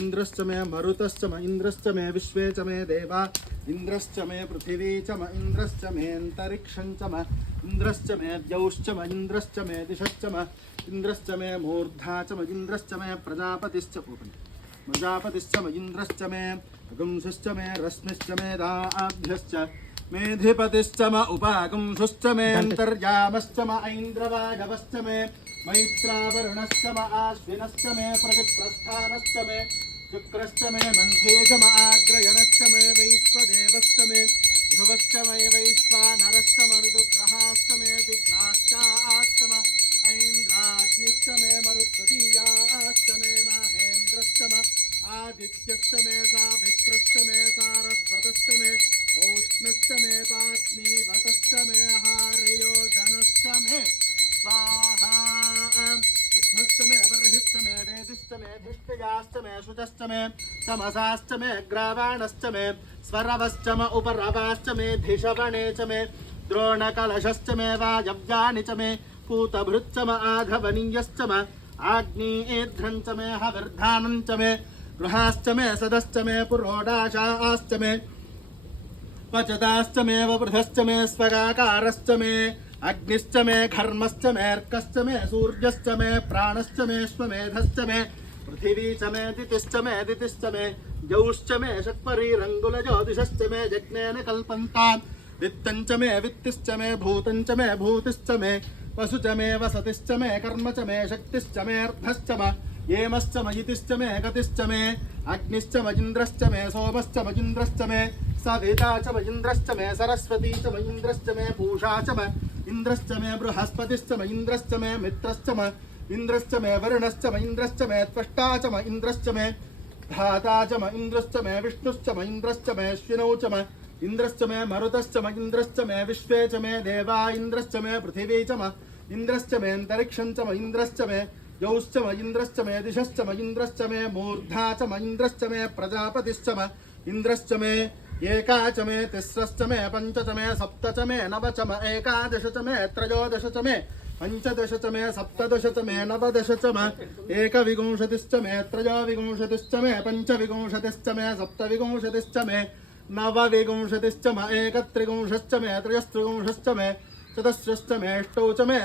इंद्रश्च मे मरुतश्च म इंद्रश्च मे विश्वे च मे देवा इंद्रश्च मे पृथिवी च म इंद्रश्च मे अंतरिक्षं च म इंद्रश्च मे द्यौश्च म इंद्रश्च मे दिशश्च म इंद्रश्च मे मूर्धा च म इंद्रश्च मे प्रजापतिश्च प्रजापतिश्च म इंद्रश्च मे अगुंसश्च मे रश्मिश्च मे दाभ्यश्च मेधिपतिश्च म उपागुंसश्च मे अन्तर्यामश्च म ऐन्द्रवायवश्च मे मैत्रावरुणश्च म आश्विनश्च मे प्रतिप्रस्थानश्च मे शुक्रश्च मे मन्थे च म आग्रयणश्च मे वैश्वदेवश्च मे ध्रुवश्च मे वैश्वानरश्च म ऋतुग्रहाश्च मे दिग्राक्षाश्च म ऐन्द्राग्निश्च मे मरुत्तदीयाश्च मे माहेन्द्रश्च म आदित्यश्च मे सावित्रश्च मे सारस्वतश्च मे औष्णश्च मे पात्नीवतश्च मे हार्योदनश्च मे स्वाहा विघ्नश्च मे बर्हिश्च मे वेदिश्च मे धिष्ठयाश्च मे शुचश्च मे समसाश्च मे ग्रावाणश्च मे स्वरवश्च म उपरवाश्च मे धिषवणे च मे द्रोणकलशश्च मे वायव्यानि च मे पूतभृच्च म आघवनीयश्च म आग्नेयेध्रं च मे हविर्धानं च मे गृहाश्च मे सदश्च मे पुरोडाशाश्च मे पचताश्च मे वृधश्च मे स्वगाकारश्च मे अग्निश्च मे घर्मश्च मे अर्कश्च मे सूर्यश्च मे प्राणश्च मे श्वमेधश्च मे पृथिवी च मे दितिश्च मे जौश्च मे षट्परीरङ्गुलज्योतिषश्च मे यज्ञेन कल्पन्ताम् वित्तं च मे वित्तिश्च मे भूतं च मे भूतिश्च मे वसु च मे वसतिश्च मे कर्म च मे शक्तिश्च मे अर्धश्च म येमश्च मयितिश्च मे गतिश्च मे अग्निश्च मजिन्द्रश्च मे सोमश्च मजिन्द्रश्च मे सविता च मजिन्द्रश्च मे सरस्वती च मजिन्द्रश्च मे पूषा च म इन्द्रश्च मे बृहस्पतिश्च म इन्द्रश्च मे मित्रश्च म इन्द्रश्च मे वरुणश्च म इन्द्रश्च मे त्वष्टा च म इन्द्रश्च मे धाता च म इन्द्रश्च मे विष्णुश्च म इन्द्रश्च मे अश्विनौ च म इन्द्रश्च मे मरुतश्च म इन्द्रश्च मे विश्वे च मे देवा इन्द्रश्च मे पृथिवी च म इन्द्रश्च मे अन्तरिक्षं च म इन्द्रश्च मे यौश्च म इन्द्रश्च मे दिशश्च म इन्द्रश्च मे मूर्धा च म इन्द्रश्च मे प्रजापतिश्च म इन्द्रश्च मे एका च मे तिस्रश्च मे पञ्च च मे सप्त च मे नव च म एकादश च मे त्रयोदश च मे पञ्चदश च मे सप्तदश च मे नवदश च म एकविंशतिश्च मे त्रयोविंशतिश्च मे पञ्चविंशतिश्च मे सप्तविंशतिश्च मे नवविंशतिश्च म एकत्रिंशश्च मे त्रयस्त्रिंशश्च मे चतुस्रश्च मे अष्टौ च मे